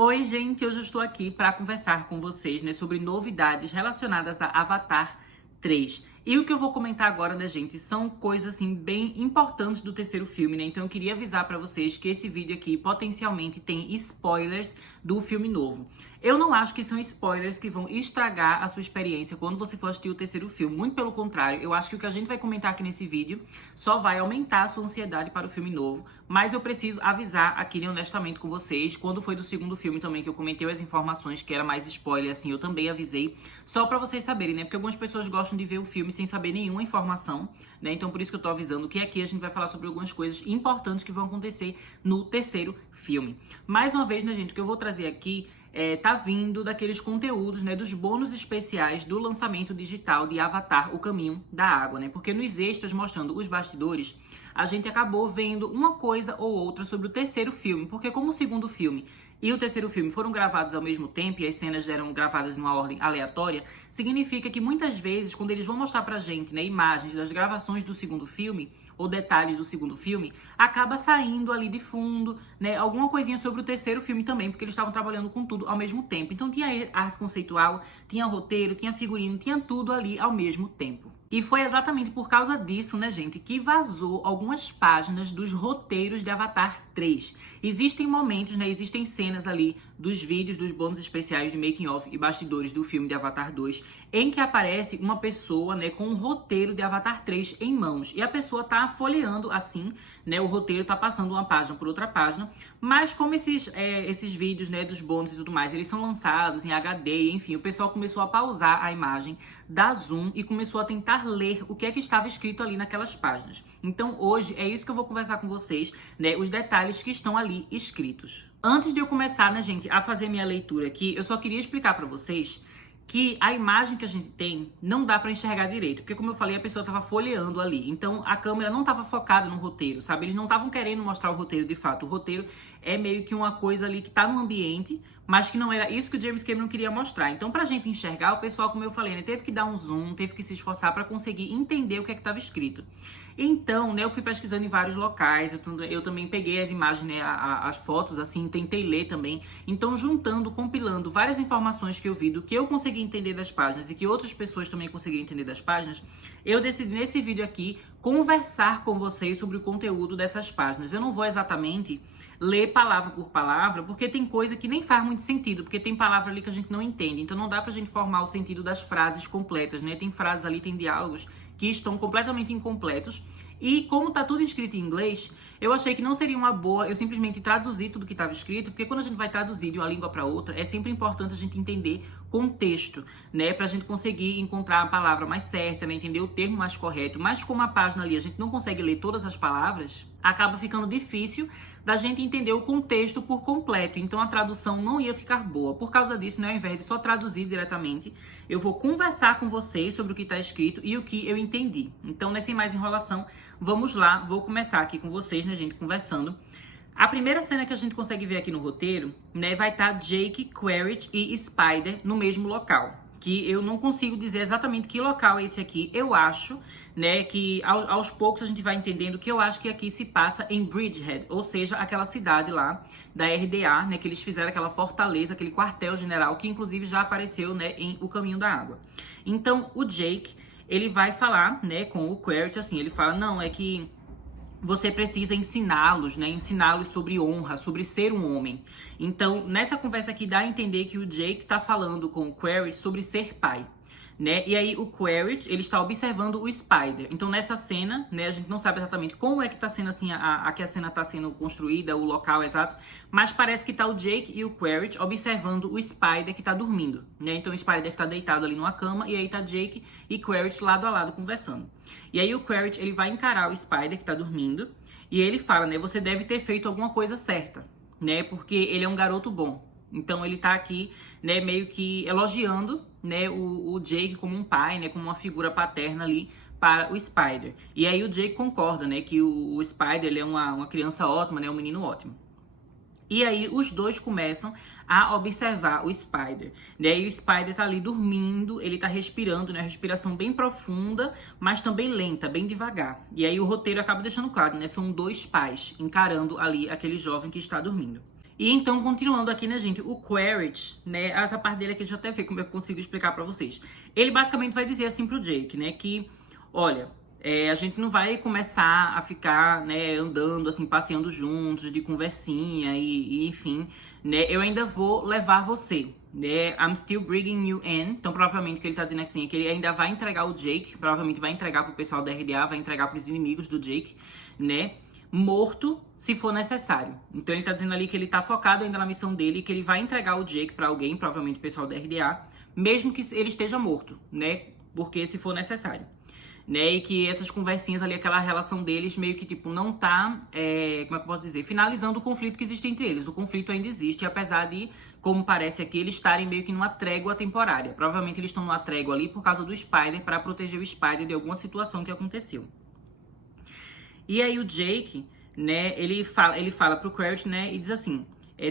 Oi, gente, hoje eu estou aqui para conversar com vocês, sobre novidades relacionadas a Avatar 3. E o que eu vou comentar agora, gente, são coisas assim bem importantes do terceiro filme, Então eu queria avisar para vocês que esse vídeo aqui potencialmente tem spoilers do filme novo. Eu não acho que são spoilers que vão estragar a sua experiência quando você for assistir o terceiro filme. Muito pelo contrário, eu acho que o que a gente vai comentar aqui nesse vídeo só vai aumentar a sua ansiedade para o filme novo. Mas eu preciso avisar aqui, honestamente, com vocês. Quando foi do segundo filme também que eu comentei as informações que era mais spoiler, assim, eu também avisei. Só pra vocês saberem, Porque algumas pessoas gostam de ver o filme sem saber nenhuma informação, Então por isso que eu tô avisando que aqui a gente vai falar sobre algumas coisas importantes que vão acontecer no terceiro filme. Mais uma vez, gente, o que eu vou trazer aqui tá vindo daqueles conteúdos, dos bônus especiais do lançamento digital de Avatar, O Caminho da Água, Porque nos extras mostrando os bastidores, a gente acabou vendo uma coisa ou outra sobre o terceiro filme, porque como o segundo filme e o terceiro filme foram gravados ao mesmo tempo e as cenas eram gravadas numa ordem aleatória, significa que muitas vezes, quando eles vão mostrar pra gente, imagens das gravações do segundo filme, ou detalhes do segundo filme, acaba saindo ali de fundo, alguma coisinha sobre o terceiro filme também, porque eles estavam trabalhando com tudo ao mesmo tempo. Então tinha arte conceitual, tinha roteiro, tinha figurino, tinha tudo ali ao mesmo tempo. E foi exatamente por causa disso, gente, que vazou algumas páginas dos roteiros de Avatar 3. Existem momentos, existem cenas ali dos vídeos, dos bônus especiais de making of e bastidores do filme de Avatar 2, em que aparece uma pessoa, com um roteiro de Avatar 3 em mãos. E a pessoa tá folheando assim, o roteiro tá passando uma página por outra página, mas como esses vídeos, dos bônus e tudo mais, eles são lançados em HD, enfim, o pessoal começou a pausar a imagem, dar zoom e começou a tentar ler o que é que estava escrito ali naquelas páginas. Então hoje é isso que eu vou conversar com vocês, os detalhes que estão ali escritos. Antes de eu começar, gente, a fazer minha leitura aqui, eu só queria explicar pra vocês que a imagem que a gente tem não dá pra enxergar direito, porque como eu falei, a pessoa tava folheando ali, então a câmera não tava focada no roteiro, sabe? Eles não estavam querendo mostrar o roteiro de fato. O roteiro é meio que uma coisa ali que tá no ambiente, mas que não era isso que o James Cameron queria mostrar. Então, pra gente enxergar, o pessoal, como eu falei, teve que dar um zoom, teve que se esforçar pra conseguir entender o que é que tava escrito. Então, eu fui pesquisando em vários locais, eu também peguei as imagens, as fotos, assim, tentei ler também. Então, juntando, compilando várias informações que eu vi, do que eu consegui entender das páginas e que outras pessoas também conseguiram entender das páginas, eu decidi, nesse vídeo aqui, conversar com vocês sobre o conteúdo dessas páginas. Eu não vou exatamente ler palavra por palavra, porque tem coisa que nem faz muito sentido, porque tem palavra ali que a gente não entende, então não dá pra gente formar o sentido das frases completas, Tem frases ali, tem diálogos que estão completamente incompletos, e como tá tudo escrito em inglês, eu achei que não seria uma boa eu simplesmente traduzir tudo que estava escrito, porque quando a gente vai traduzir de uma língua para outra, é sempre importante a gente entender contexto, pra gente conseguir encontrar a palavra mais certa, entender o termo mais correto. Mas como a página ali a gente não consegue ler todas as palavras, acaba ficando difícil da gente entender o contexto por completo, então a tradução não ia ficar boa. Por causa disso, ao invés de só traduzir diretamente, eu vou conversar com vocês sobre o que está escrito e o que eu entendi. Então, sem mais enrolação, vamos lá, vou começar aqui com vocês, gente, conversando. A primeira cena que a gente consegue ver aqui no roteiro, vai estar Jake, Quaritch e Spider no mesmo local, que eu não consigo dizer exatamente que local é esse aqui. Eu acho, que aos poucos a gente vai entendendo que eu acho que aqui se passa em Bridgehead, ou seja, aquela cidade lá da RDA, que eles fizeram aquela fortaleza, aquele quartel-general, que inclusive já apareceu, em O Caminho da Água. Então, o Jake, ele vai falar, com o Quaritch, assim, ele fala, não, é que você precisa ensiná-los, ensiná-los sobre honra, sobre ser um homem. Então, nessa conversa aqui dá a entender que o Jake tá falando com o Quaritch sobre ser pai, E aí o Quaritch, ele está observando o Spider. Então, nessa cena, a gente não sabe exatamente como é que tá sendo assim, que a cena tá sendo construída, o local exato, mas parece que tá o Jake e o Quaritch observando o Spider que tá dormindo, Então, o Spider deve estar deitado ali numa cama, e aí tá Jake e Quaritch lado a lado conversando. E aí o Quaritch, ele vai encarar o Spider que tá dormindo, e ele fala, você deve ter feito alguma coisa certa, porque ele é um garoto bom. Então ele tá aqui, meio que elogiando, o Jake como um pai, como uma figura paterna ali para o Spider. E aí o Jake concorda, que o Spider, ele é uma criança ótima, um menino ótimo. E aí os dois começam a observar o Spider, E o Spider tá ali dormindo, ele tá respirando, respiração bem profunda, mas também lenta, bem devagar. E aí o roteiro acaba deixando claro, são dois pais encarando ali aquele jovem que está dormindo. E então, continuando aqui, né, gente, o Quaritch, né, essa parte dele aqui, deixa eu até ver como eu consigo explicar pra vocês. Ele basicamente vai dizer assim pro Jake, né, que, olha, a gente não vai começar a ficar, né, andando, assim, passeando juntos, de conversinha e enfim, né, eu ainda vou levar você, né, I'm still bringing you in. Então, provavelmente, o que ele tá dizendo assim é que ele ainda vai entregar o Jake, provavelmente vai entregar pro pessoal da RDA, vai entregar pros inimigos do Jake, né, morto, se for necessário. Então ele tá dizendo ali que ele tá focado ainda na missão dele, que ele vai entregar o Jake pra alguém, provavelmente o pessoal da RDA, mesmo que ele esteja morto, né? Porque se for necessário. Né? E que essas conversinhas ali, aquela relação deles meio que, tipo, não tá, como é que eu posso dizer, finalizando o conflito que existe entre eles. O conflito ainda existe, apesar de, como parece aqui, eles estarem meio que numa trégua temporária. Provavelmente eles estão numa trégua ali por causa do Spider, pra proteger o Spider de alguma situação que aconteceu. E aí o Jake, né, ele fala pro Quaritch, né, e diz assim,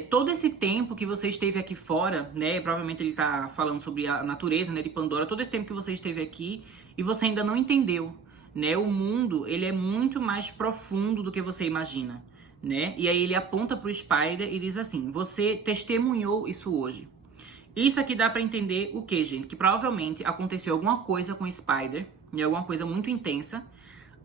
todo esse tempo que você esteve aqui fora, né, provavelmente ele tá falando sobre a natureza, né, de Pandora, todo esse tempo que você esteve aqui e você ainda não entendeu, né, o mundo, ele é muito mais profundo do que você imagina, né, e aí ele aponta pro Spider e diz assim, você testemunhou isso hoje. Isso aqui dá pra entender o que, gente? Que provavelmente aconteceu alguma coisa com o Spider, né, alguma coisa muito intensa,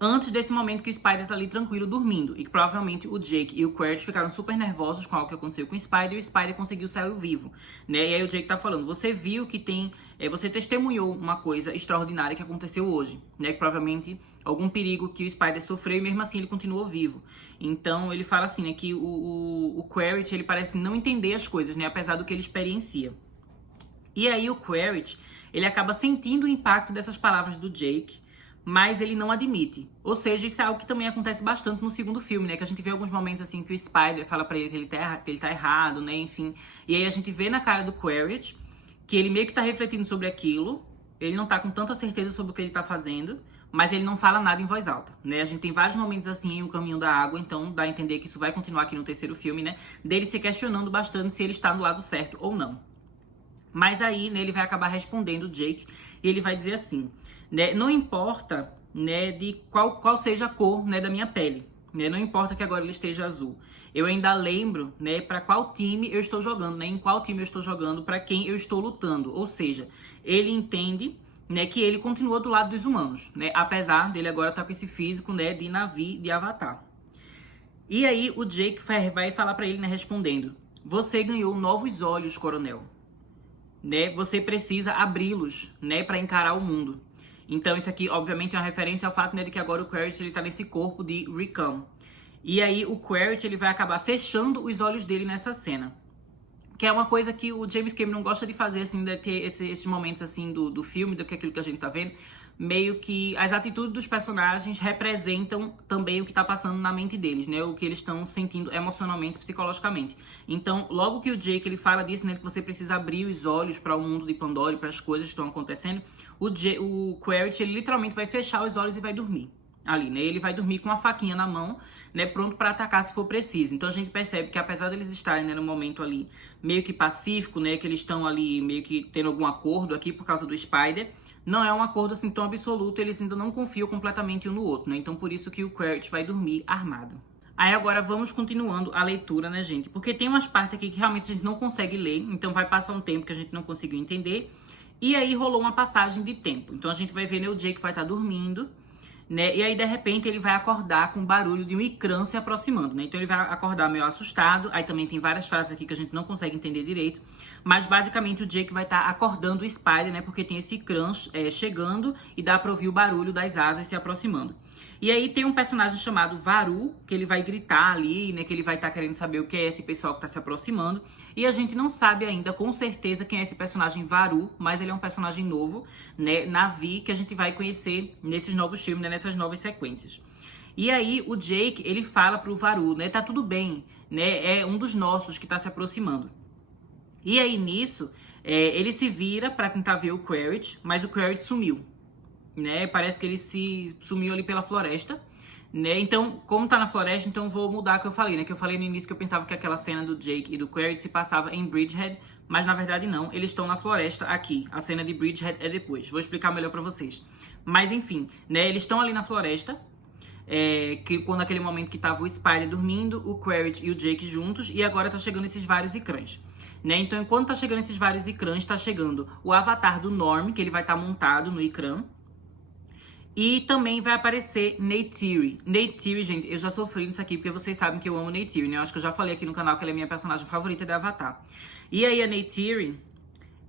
antes desse momento que o Spider tá ali tranquilo dormindo. E que provavelmente o Jake e o Quaritch ficaram super nervosos com algo que aconteceu com o Spider e o Spider conseguiu sair vivo, né? E aí o Jake tá falando, você viu que tem... você testemunhou uma coisa extraordinária que aconteceu hoje, né? Que provavelmente algum perigo que o Spider sofreu e mesmo assim ele continuou vivo. Então ele fala assim, né? Que o Quaritch, ele parece não entender as coisas, né? Apesar do que ele experiencia. E aí o Quaritch, ele acaba sentindo o impacto dessas palavras do Jake, mas ele não admite. Ou seja, isso é algo que também acontece bastante no segundo filme, né? Que a gente vê alguns momentos assim que o Spider fala pra ele que ele tá errado, né? Enfim. E aí a gente vê na cara do Quaritch que ele meio que tá refletindo sobre aquilo. Ele não tá com tanta certeza sobre o que ele tá fazendo, mas ele não fala nada em voz alta, né? A gente tem vários momentos assim em O Caminho da Água, então dá a entender que isso vai continuar aqui no terceiro filme, né? Dele se questionando bastante se ele está no lado certo ou não. Mas aí, né, ele vai acabar respondendo o Jake e ele vai dizer assim, né, não importa, né, de qual seja a cor, né, da minha pele, né, não importa que agora ele esteja azul. Eu ainda lembro, né, para qual time eu estou jogando, né, em qual time eu estou jogando, para quem eu estou lutando. Ou seja, ele entende, né, que ele continua do lado dos humanos, né, apesar dele agora estar com esse físico, né, de Na'vi, de Avatar. E aí o Jake vai falar para ele, né, respondendo, você ganhou novos olhos, coronel. Né, você precisa abri-los, né, para encarar o mundo. Então isso aqui, obviamente, é uma referência ao fato, né, de que agora o Quaritch, ele tá nesse corpo de Recon. E aí o Quaritch, ele vai acabar fechando os olhos dele nessa cena. Que é uma coisa que o James Cameron gosta de fazer, assim, de ter esses momentos, assim, do filme, do que aquilo que a gente tá vendo. Meio que as atitudes dos personagens representam também o que tá passando na mente deles, né? O que eles estão sentindo emocionalmente, psicologicamente. Então, logo que o Jake, ele fala disso, né? Que você precisa abrir os olhos para o mundo de Pandora, para as coisas que estão acontecendo. O Quaritch, ele literalmente vai fechar os olhos e vai dormir ali, né? Ele vai dormir com uma faquinha na mão, né? Pronto para atacar se for preciso. Então a gente percebe que apesar deles estarem, né, no momento ali meio que pacífico, né? Que eles estão ali meio que tendo algum acordo aqui por causa do Spider, não é um acordo assim tão absoluto, eles ainda não confiam completamente um no outro, né? Então por isso que o Quaritch vai dormir armado. Aí agora vamos continuando a leitura, né, gente? Porque tem umas partes aqui que realmente a gente não consegue ler, então vai passar um tempo que a gente não conseguiu entender. E aí rolou uma passagem de tempo. Então a gente vai ver, né, o Jake vai estar dormindo, né? E aí de repente ele vai acordar com o barulho de um Ikran se aproximando, né? Então ele vai acordar meio assustado. Aí também tem várias frases aqui que a gente não consegue entender direito. Mas basicamente o Jake vai estar acordando o Spider, né? Porque tem esse Ikran chegando e dá pra ouvir o barulho das asas se aproximando. E aí tem um personagem chamado Varu, que ele vai gritar ali, né? Que ele vai estar querendo saber o que é esse pessoal que tá se aproximando. E a gente não sabe ainda com certeza quem é esse personagem Varu, mas ele é um personagem novo, né? Na'vi, que a gente vai conhecer nesses novos filmes, né, nessas novas sequências. E aí o Jake, ele fala pro Varu, né? Tá tudo bem, né? É um dos nossos que tá se aproximando. E aí nisso, ele se vira pra tentar ver o Quaritch, mas o Quaritch sumiu, né? Parece que ele se sumiu ali pela floresta, né? Então, como tá na floresta, então vou mudar o que eu falei, né? Que eu falei no início que eu pensava que aquela cena do Jake e do Quaritch se passava em Bridgehead, mas na verdade não, eles estão na floresta aqui. A cena de Bridgehead é depois, vou explicar melhor pra vocês. Mas enfim, né? Eles estão ali na floresta, que quando aquele momento que tava o Spider dormindo, o Quaritch e o Jake juntos, e agora tá chegando esses vários icrãs. Né? Então, enquanto tá chegando esses vários icrãs, tá chegando o avatar do Norm, que ele vai estar montado no icrã. E também vai aparecer Neytiri. Neytiri, gente, eu já sofri nisso aqui, porque vocês sabem que eu amo Neytiri, né? Eu acho que eu já falei aqui no canal que ela é minha personagem favorita de Avatar. E aí a Neytiri,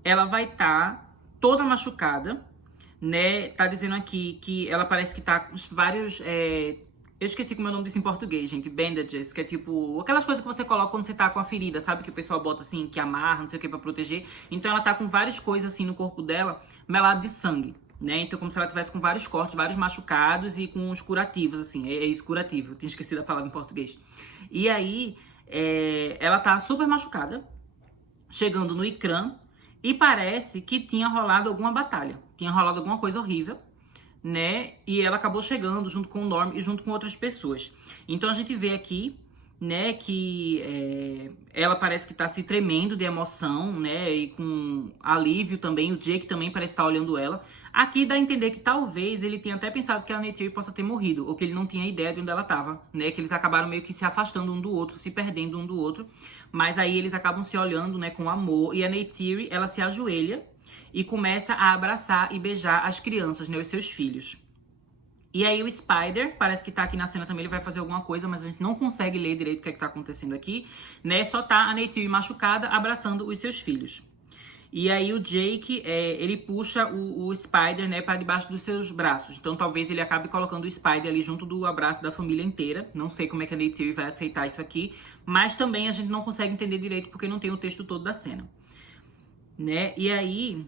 ela vai estar toda machucada, né? Tá dizendo aqui que ela parece que tá com vários... Eu esqueci como é o nome disso em português, gente. Bandages, que é tipo... aquelas coisas que você coloca quando você tá com a ferida, sabe? Que o pessoal bota assim, que amarra, não sei o que, pra proteger. Então ela tá com várias coisas assim no corpo dela, melado de sangue. Né? Então, como se ela tivesse com vários cortes, vários machucados e com os curativos, assim. É isso, curativo. Eu tinha esquecido a palavra em português. E aí, ela tá super machucada, chegando no icrã, e parece que tinha rolado alguma batalha. Tinha rolado alguma coisa horrível, né? E ela acabou chegando junto com o Norm e junto com outras pessoas. Então, a gente vê aqui, né, que ela parece que tá se tremendo de emoção, né? E com alívio também. O Jake também parece estar olhando ela. Aqui dá a entender que talvez ele tenha até pensado que a Neytiri possa ter morrido, ou que ele não tinha ideia de onde ela estava, né? Que eles acabaram meio que se afastando um do outro, se perdendo um do outro. Mas aí eles acabam se olhando, né, com amor. E a Neytiri, ela se ajoelha e começa a abraçar e beijar as crianças, né, os seus filhos. E aí o Spider, parece que tá aqui na cena também, ele vai fazer alguma coisa, mas a gente não consegue ler direito o que é que tá acontecendo aqui, né? Só tá a Neytiri machucada, abraçando os seus filhos. E aí o Jake, ele puxa o Spider, né, para debaixo dos seus braços. Então talvez ele acabe colocando o Spider ali junto do abraço da família inteira. Não sei como é que a Neytiri vai aceitar isso aqui. Mas também a gente não consegue entender direito porque não tem o texto todo da cena. Né? E aí,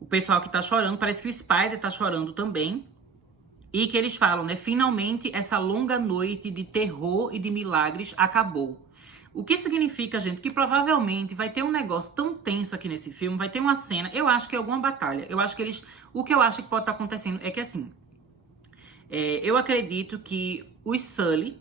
o pessoal que tá chorando, parece que o Spider tá chorando também. E que eles falam, né, finalmente essa longa noite de terror e de milagres acabou. O que significa, gente, que provavelmente vai ter um negócio tão tenso aqui nesse filme, vai ter uma cena, eu acho que é alguma batalha. Eu acho que o que eu acho que pode estar acontecendo é que assim, eu acredito que os Sully,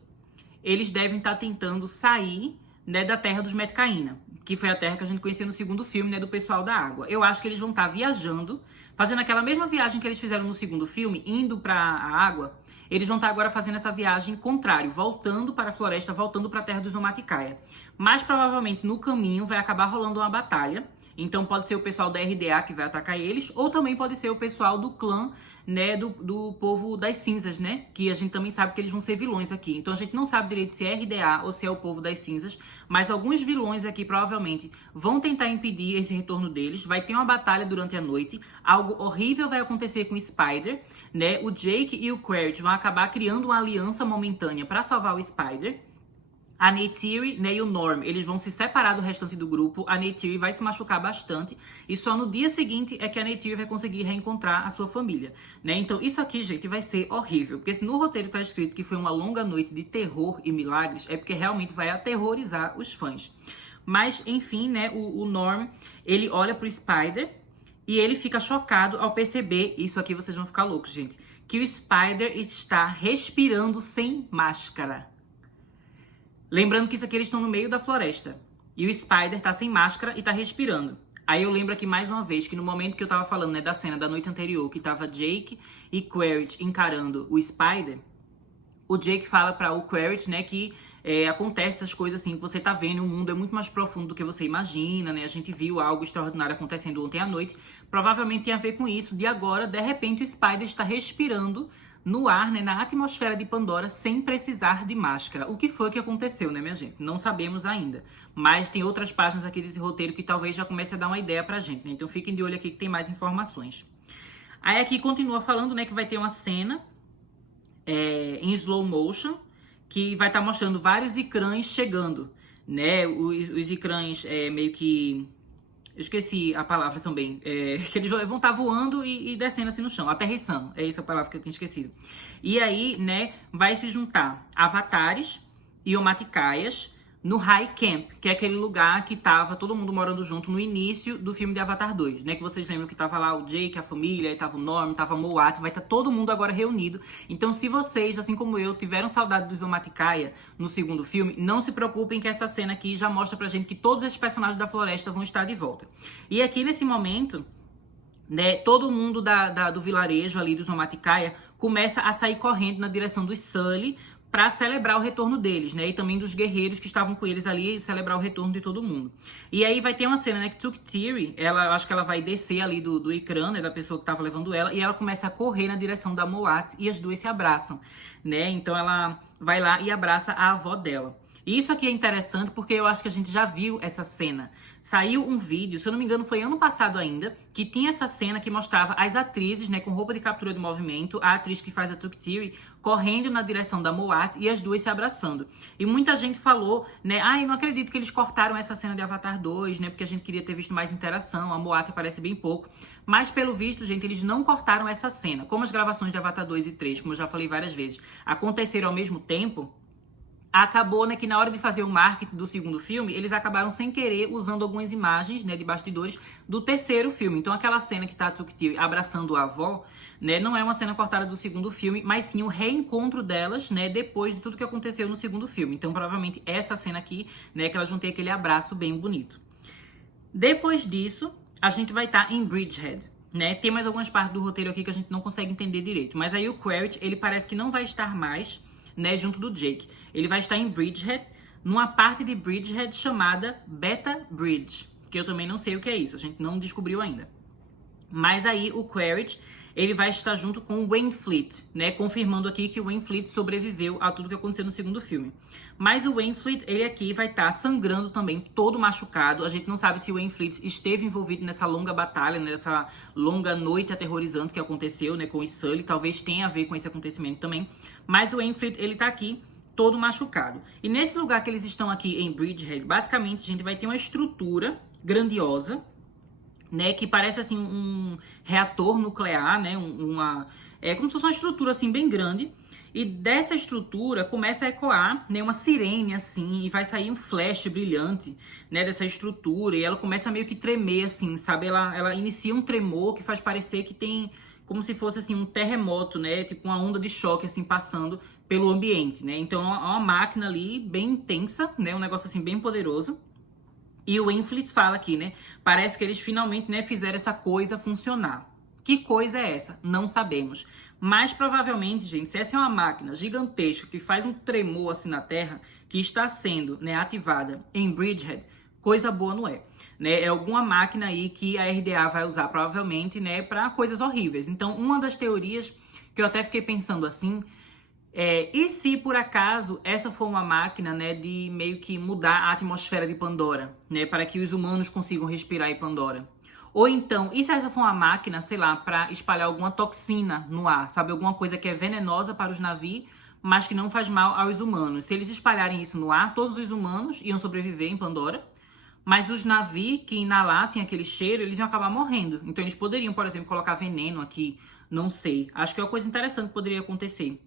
eles devem estar tentando sair, né, da terra dos Metkayina, que foi a terra que a gente conhecia no segundo filme, né, do pessoal da água. Eu acho que eles vão estar viajando, fazendo aquela mesma viagem que eles fizeram no segundo filme, indo para a água. Eles vão estar agora fazendo essa viagem contrário, voltando para a floresta, voltando para a terra dos Omaticaya. Mas provavelmente no caminho vai acabar rolando uma batalha. Então pode ser o pessoal da RDA que vai atacar eles, ou também pode ser o pessoal do clã, né, do povo das cinzas, né? Que a gente também sabe que eles vão ser vilões aqui. Então a gente não sabe direito se é RDA ou se é o povo das cinzas, mas alguns vilões aqui provavelmente vão tentar impedir esse retorno deles. Vai ter uma batalha durante a noite, algo horrível vai acontecer com o Spider, né? O Jake e o Quaritch vão acabar criando uma aliança momentânea para salvar o Spider. A Neytiri, né, e o Norm, eles vão se separar do restante do grupo. A Neytiri vai se machucar bastante. E só no dia seguinte é que a Neytiri vai conseguir reencontrar a sua família, né? Então isso aqui, gente, vai ser horrível. Porque se no roteiro tá escrito que foi uma longa noite de terror e milagres, é porque realmente vai aterrorizar os fãs. Mas, enfim, né, o Norm, ele olha pro Spider e ele fica chocado ao perceber, isso aqui vocês vão ficar loucos, gente, que o Spider está respirando sem máscara. Lembrando que isso aqui eles estão no meio da floresta. E o Spider tá sem máscara e tá respirando. Aí eu lembro aqui mais uma vez que no momento que eu tava falando, né, da cena da noite anterior, que tava Jake e Quaritch encarando o Spider, o Jake fala para o Quaritch, né, que acontece essas coisas assim que você tá vendo, o mundo é muito mais profundo do que você imagina, né? A gente viu algo extraordinário acontecendo ontem à noite. Provavelmente tem a ver com isso. De agora, de repente, o Spider está respirando no ar, né, na atmosfera de Pandora, sem precisar de máscara. O que foi que aconteceu, né, minha gente? Não sabemos ainda. Mas tem outras páginas aqui desse roteiro que talvez já comece a dar uma ideia pra gente, né? Então fiquem de olho aqui que tem mais informações. Aí aqui continua falando, né, que vai ter uma cena em slow motion, que vai estar mostrando vários icrãs chegando, né? Os icrãs meio que... Eu esqueci a palavra também. Que eles vão estar voando e descendo assim no chão. Aterrissando. É essa a palavra que eu tinha esquecido. E aí, né, vai se juntar avatares e omaticaias no High Camp, que é aquele lugar que tava todo mundo morando junto no início do filme de Avatar 2, né? Que vocês lembram que tava lá o Jake, a família, aí tava o Norm, tava o Moat, vai estar todo mundo agora reunido. Então, se vocês, assim como eu, tiveram saudade dos Omaticaya no segundo filme, não se preocupem que essa cena aqui já mostra pra gente que todos esses personagens da floresta vão estar de volta. E aqui nesse momento, né, todo mundo do vilarejo ali dos Omaticaya começa a sair correndo na direção dos Sully para celebrar o retorno deles, né? E também dos guerreiros que estavam com eles ali, celebrar o retorno de todo mundo. E aí vai ter uma cena, né, que Tuktiri, acho que ela vai descer ali do ecrã, né, da pessoa que estava levando ela, e ela começa a correr na direção da Moat e as duas se abraçam, né? Então ela vai lá e abraça a avó dela. E isso aqui é interessante porque eu acho que a gente já viu essa cena. Saiu um vídeo, se eu não me engano foi ano passado ainda, que tinha essa cena que mostrava as atrizes, né, com roupa de captura de movimento, a atriz que faz a Tuktiri correndo na direção da Moat e as duas se abraçando. E muita gente falou, né, eu não acredito que eles cortaram essa cena de Avatar 2, né, porque a gente queria ter visto mais interação, a Moat aparece bem pouco. Mas pelo visto, gente, eles não cortaram essa cena. Como as gravações de Avatar 2 e 3, como eu já falei várias vezes, aconteceram ao mesmo tempo, acabou, né, que na hora de fazer o marketing do segundo filme, eles acabaram sem querer usando algumas imagens, né, de bastidores do terceiro filme. Então aquela cena que tá a Tuktiri abraçando a avó, né, não é uma cena cortada do segundo filme, mas sim o reencontro delas, né, depois de tudo que aconteceu no segundo filme. Então provavelmente essa cena aqui, né, que elas vão ter aquele abraço bem bonito. Depois disso, a gente vai estar em Bridgehead, né? Tem mais algumas partes do roteiro aqui que a gente não consegue entender direito, mas aí o Quaritch, ele parece que não vai estar mais, né, junto do Jake. Ele vai estar em Bridgehead, numa parte de Bridgehead chamada Beta Bridge, que eu também não sei o que é isso, a gente não descobriu ainda. Mas aí o Quaritch, ele vai estar junto com o Wainfleet, né, confirmando aqui que o Wainfleet sobreviveu a tudo que aconteceu no segundo filme. Mas o Wainfleet, ele aqui vai estar sangrando também, todo machucado. A gente não sabe se o Wainfleet esteve envolvido nessa longa batalha, nessa longa noite aterrorizante que aconteceu, né, com o Sully. Talvez tenha a ver com esse acontecimento também. Mas o Wainfleet, ele tá aqui todo machucado. E nesse lugar que eles estão aqui em Bridgehead, basicamente a gente vai ter uma estrutura grandiosa, né, que parece assim um reator nuclear, né, é como se fosse uma estrutura assim bem grande. E dessa estrutura começa a ecoar, né, uma sirene assim, e vai sair um flash brilhante, né, dessa estrutura, e ela começa a meio que tremer assim, sabe? Ela inicia um tremor que faz parecer que tem como se fosse assim um terremoto, né, tipo uma onda de choque assim passando pelo ambiente, né? Então é uma máquina ali bem intensa, né, um negócio assim bem poderoso. E o Wainfleet fala aqui, né, parece que eles finalmente, né, fizeram essa coisa funcionar. Que coisa é essa? Não sabemos. Mas provavelmente, gente, se essa é uma máquina gigantesca que faz um tremor assim na Terra, que está sendo, né, ativada em Bridgehead, coisa boa não é. Né? É alguma máquina aí que a RDA vai usar provavelmente, né, para coisas horríveis. Então, uma das teorias que eu até fiquei pensando assim, e se por acaso essa for uma máquina, né, de meio que mudar a atmosfera de Pandora, né, para que os humanos consigam respirar em Pandora? Ou então, e se essa for uma máquina, sei lá, para espalhar alguma toxina no ar, sabe? Alguma coisa que é venenosa para os navios, mas que não faz mal aos humanos. Se eles espalharem isso no ar, todos os humanos iam sobreviver em Pandora, mas os navios que inalassem aquele cheiro, eles iam acabar morrendo. Então eles poderiam, por exemplo, colocar veneno aqui, não sei. Acho que é uma coisa interessante que poderia acontecer.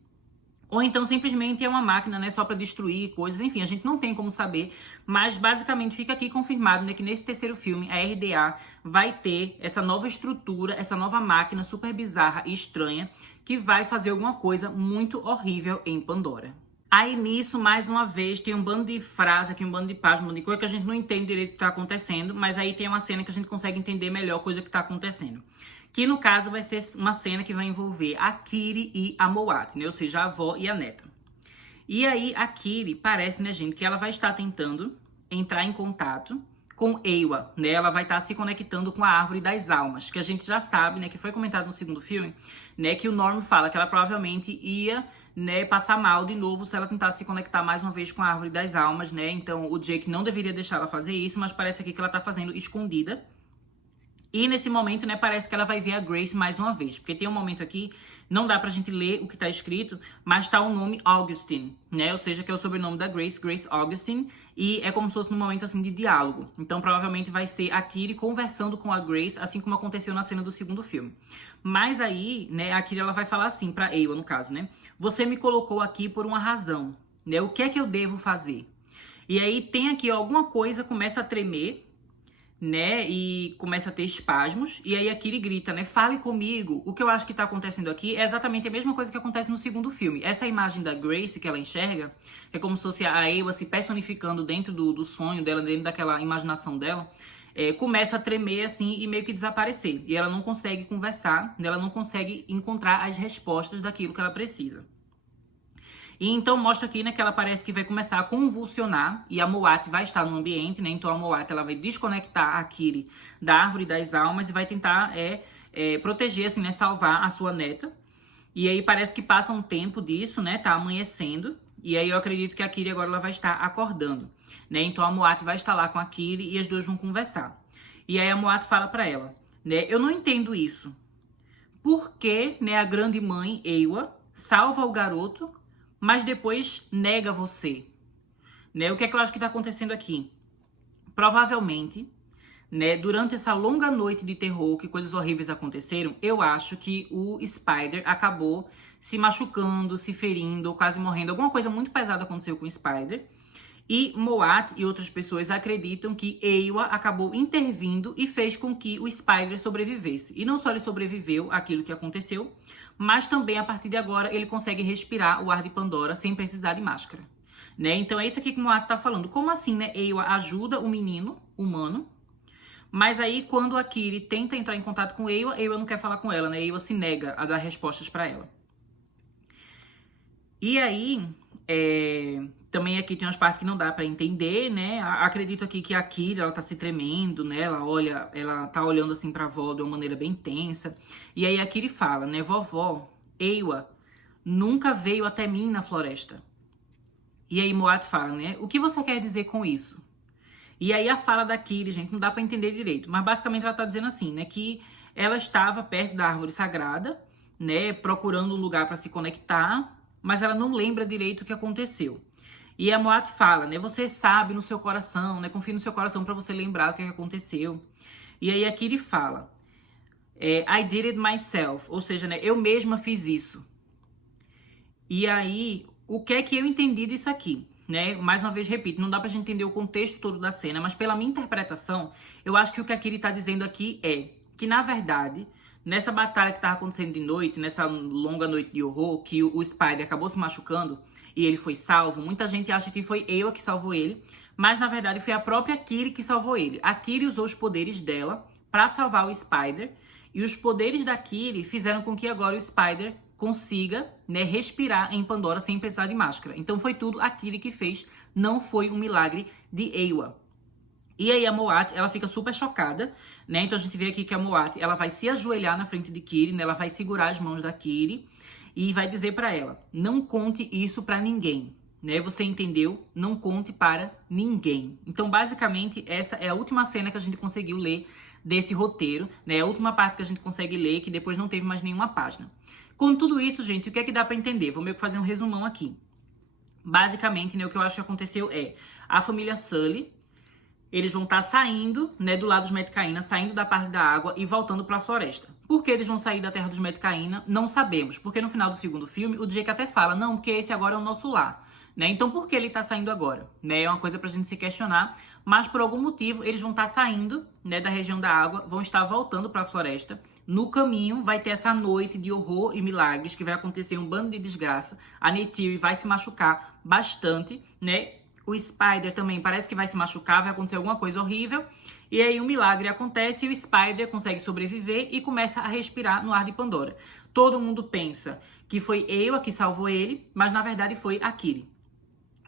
Ou então simplesmente é uma máquina, né, só para destruir coisas, enfim, a gente não tem como saber, mas basicamente fica aqui confirmado, né, que nesse terceiro filme a RDA vai ter essa nova estrutura, essa nova máquina super bizarra e estranha que vai fazer alguma coisa muito horrível em Pandora. Aí nisso, mais uma vez, tem um bando de frase aqui, um bando de páginas, um bando de coisa que a gente não entende direito o que tá acontecendo, mas aí tem uma cena que a gente consegue entender melhor a coisa que tá acontecendo. Que no caso vai ser uma cena que vai envolver a Kiri e a Moat, né? Ou seja, a avó e a neta. E aí a Kiri parece, né, gente, que ela vai estar tentando entrar em contato com Eywa, né? Ela vai estar se conectando com a Árvore das Almas, que a gente já sabe, né, que foi comentado no segundo filme, né, que o Norm fala que ela provavelmente ia, né, passar mal de novo se ela tentasse se conectar mais uma vez com a Árvore das Almas, né? Então o Jake não deveria deixar ela fazer isso, mas parece aqui que ela tá fazendo escondida. E nesse momento, né, parece que ela vai ver a Grace mais uma vez. Porque tem um momento aqui, não dá pra gente ler o que tá escrito, mas tá o nome Augustine, né? Ou seja, que é o sobrenome da Grace, Grace Augustine. E é como se fosse num momento, assim, de diálogo. Então, provavelmente vai ser a Kiri conversando com a Grace, assim como aconteceu na cena do segundo filme. Mas aí, né, a Kiri, ela vai falar assim pra Eywa, no caso, né? Você me colocou aqui por uma razão, né? O que é que eu devo fazer? E aí tem aqui, ó, alguma coisa começa a tremer, né, e começa a ter espasmos, e aí a Kiri grita, né, fale comigo. O que eu acho que tá acontecendo aqui é exatamente a mesma coisa que acontece no segundo filme. Essa imagem da Grace que ela enxerga, é como se fosse a Eywa se personificando dentro do sonho dela, dentro daquela imaginação dela, começa a tremer assim e meio que desaparecer. E ela não consegue conversar, ela não consegue encontrar as respostas daquilo que ela precisa. E então mostra aqui, né, que ela parece que vai começar a convulsionar e a Moat vai estar no ambiente, né? Então a Moat ela vai desconectar a Kiri da árvore das almas e vai tentar proteger, assim, né, salvar a sua neta. E aí parece que passa um tempo disso, né? Tá amanhecendo. E aí eu acredito que a Kiri agora ela vai estar acordando, né? Então a Moat vai estar lá com a Kiri e as duas vão conversar. E aí a Moat fala pra ela, né? Eu não entendo isso. Por que, né, a grande mãe, Eywa, salva o garoto, mas depois nega você? Né? O que é que eu acho que tá acontecendo aqui? Provavelmente, né, durante essa longa noite de terror, que coisas horríveis aconteceram, eu acho que o Spider acabou se machucando, se ferindo, quase morrendo. Alguma coisa muito pesada aconteceu com o Spider. E Moat e outras pessoas acreditam que Eywa acabou intervindo e fez com que o Spider sobrevivesse. E não só ele sobreviveu àquilo que aconteceu, mas também a partir de agora ele consegue respirar o ar de Pandora sem precisar de máscara. Né? Então é isso aqui que Moat tá falando. Como assim, né? Eywa ajuda o menino humano, mas aí quando a Kiri tenta entrar em contato com Eywa, Eywa não quer falar com ela, né? Eywa se nega a dar respostas para ela. E aí, também aqui tem umas partes que não dá pra entender, né? Acredito aqui que a Kira, ela tá se tremendo, né? Ela tá olhando assim pra avó de uma maneira bem tensa. E aí a Kiri fala, né? Vovó, Eywa nunca veio até mim na floresta. E aí Moat fala, né? O que você quer dizer com isso? E aí a fala da Kiri, gente, não dá pra entender direito. Mas basicamente ela tá dizendo assim, né? Que ela estava perto da árvore sagrada, né? Procurando um lugar pra se conectar, mas ela não lembra direito o que aconteceu. E a Moat fala, né? Você sabe no seu coração, né? Confie no seu coração pra você lembrar o que aconteceu. E aí a Kiri fala, I did it myself. Ou seja, né? Eu mesma fiz isso. E aí, o que é que eu entendi disso aqui? Né? Mais uma vez, repito, não dá pra gente entender o contexto todo da cena, mas pela minha interpretação, eu acho que o que a Kiri tá dizendo aqui é que, na verdade, nessa batalha que tava acontecendo de noite, nessa longa noite de horror, que o Spider acabou se machucando e ele foi salvo, muita gente acha que foi Eywa que salvou ele, mas na verdade foi a própria Kiri que salvou ele. A Kiri usou os poderes dela pra salvar o Spider, e os poderes da Kiri fizeram com que agora o Spider consiga, né, respirar em Pandora sem precisar de máscara. Então foi tudo a Kiri que fez, não foi um milagre de Eywa. E aí a Moat, ela fica super chocada, né? Então a gente vê aqui que a Moat, ela vai se ajoelhar na frente de Kiri, né? Ela vai segurar as mãos da Kiri e vai dizer pra ela, não conte isso pra ninguém, né? Você entendeu? Não conte para ninguém. Então basicamente essa é a última cena que a gente conseguiu ler desse roteiro, né? A última parte que a gente consegue ler, que depois não teve mais nenhuma página. Com tudo isso, gente, o que é que dá pra entender? Vou meio que fazer um resumão aqui. Basicamente, né, o que eu acho que aconteceu é a família Sully, eles vão estar saindo, né, do lado dos Metkayina, saindo da parte da água e voltando para a floresta. Por que eles vão sair da terra dos Metkayina? Não sabemos, porque no final do segundo filme, o Jake até fala, não, porque esse agora é o nosso lar. Né? Então, por que ele tá saindo agora? Né? É uma coisa pra gente se questionar, mas por algum motivo, eles vão estar saindo, né, da região da água, vão estar voltando para a floresta. No caminho, vai ter essa noite de horror e milagres, que vai acontecer um bando de desgraça. A Neytiri vai se machucar bastante, né? O Spider também parece que vai se machucar, vai acontecer alguma coisa horrível. E aí um milagre acontece e o Spider consegue sobreviver e começa a respirar no ar de Pandora. Todo mundo pensa que foi Eywa que salvou ele, mas na verdade foi a Kiri.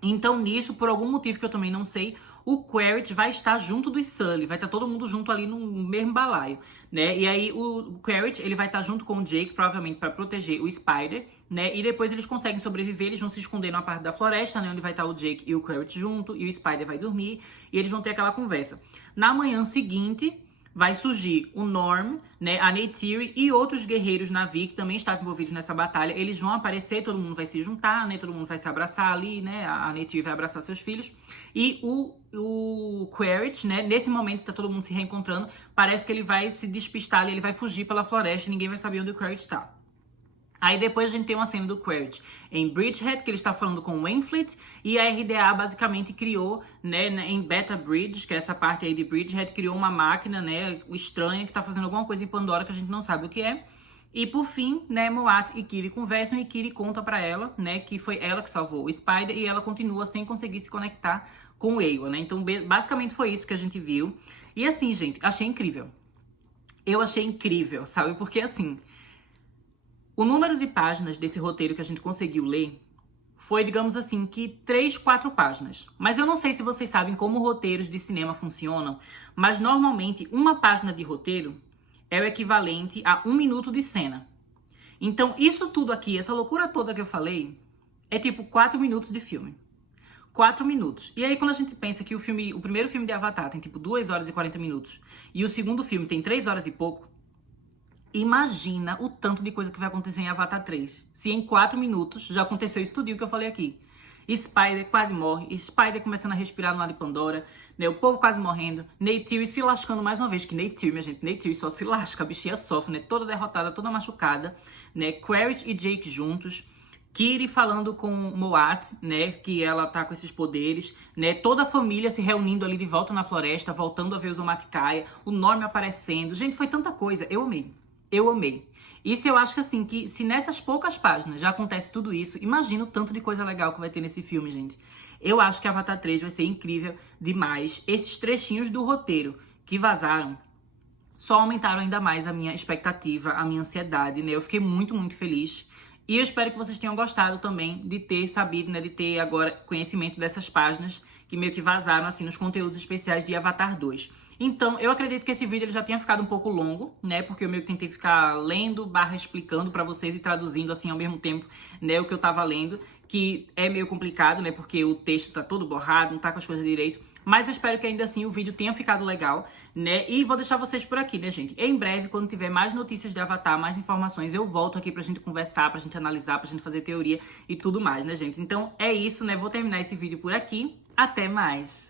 Então nisso, por algum motivo que eu também não sei, o Quaritch vai estar junto do Sully, vai estar todo mundo junto ali no mesmo balaio, né? E aí o Quaritch, ele vai estar junto com o Jake, provavelmente para proteger o Spider, né? E depois eles conseguem sobreviver, eles vão se esconder numa parte da floresta, né? Onde vai estar o Jake e o Quaritch junto, e o Spider vai dormir, e eles vão ter aquela conversa. Na manhã seguinte, vai surgir o Norm, né, a Neytiri e outros guerreiros Na'vi que também estavam envolvidos nessa batalha. Eles vão aparecer, todo mundo vai se juntar, né, todo mundo vai se abraçar ali, né, a Neytiri vai abraçar seus filhos. E o Quaritch, né, nesse momento que tá todo mundo se reencontrando, parece que ele vai se despistar ali, ele vai fugir pela floresta e ninguém vai saber onde o Quaritch tá. Aí depois a gente tem uma cena do Quaritch em Bridgehead, que ele está falando com o Wainfleet, e a RDA basicamente criou, né, em Beta Bridge, que é essa parte aí de Bridgehead, criou uma máquina, né, estranha, que está fazendo alguma coisa em Pandora que a gente não sabe o que é. E por fim, né, Moat e Kiri conversam e Kiri conta pra ela, né, que foi ela que salvou o Spider e ela continua sem conseguir se conectar com Ewa, né? Então, basicamente foi isso que a gente viu. E assim, gente, achei incrível. Eu achei incrível, sabe? Porque assim, o número de páginas desse roteiro que a gente conseguiu ler foi, digamos assim, que 3, 4 páginas. Mas eu não sei se vocês sabem como roteiros de cinema funcionam, mas normalmente uma página de roteiro é o equivalente a 1 minuto de cena. Então, isso tudo aqui, essa loucura toda que eu falei, é tipo 4 minutos de filme. 4 minutos. E aí, quando a gente pensa que o primeiro filme de Avatar tem tipo 2 horas e 40 minutos e o segundo filme tem 3 horas e pouco, imagina o tanto de coisa que vai acontecer em Avatar 3. Se em 4 minutos já aconteceu isso tudo que eu falei aqui. Spider quase morre, Spider começando a respirar no lado de Pandora, né? O povo quase morrendo, Neytiri se lascando mais uma vez, que Neytiri, minha gente, Neytiri só se lasca, a bichinha sofre, né? Toda derrotada, toda machucada, né? Quaritch e Jake juntos, Kiri falando com Moat, né, que ela tá com esses poderes, né, toda a família se reunindo ali de volta na floresta, voltando a ver os Omaticaya, o Norme aparecendo, gente, foi tanta coisa, eu amei. Isso eu acho que assim, que se nessas poucas páginas já acontece tudo isso, imagina o tanto de coisa legal que vai ter nesse filme, gente. Eu acho que Avatar 3 vai ser incrível demais. Esses trechinhos do roteiro que vazaram só aumentaram ainda mais a minha expectativa, a minha ansiedade, né, eu fiquei muito, muito feliz. E eu espero que vocês tenham gostado também de ter sabido, né, de ter agora conhecimento dessas páginas que meio que vazaram, assim, nos conteúdos especiais de Avatar 2. Então, eu acredito que esse vídeo ele já tenha ficado um pouco longo, né, porque eu meio que tentei ficar lendo, explicando pra vocês e traduzindo, assim, ao mesmo tempo, né, o que eu tava lendo, que é meio complicado, né, porque o texto tá todo borrado, não tá com as coisas direito. Mas eu espero que ainda assim o vídeo tenha ficado legal, né? E vou deixar vocês por aqui, né, gente? Em breve, quando tiver mais notícias de Avatar, mais informações, eu volto aqui pra gente conversar, pra gente analisar, pra gente fazer teoria e tudo mais, né, gente? Então é isso, né? Vou terminar esse vídeo por aqui. Até mais!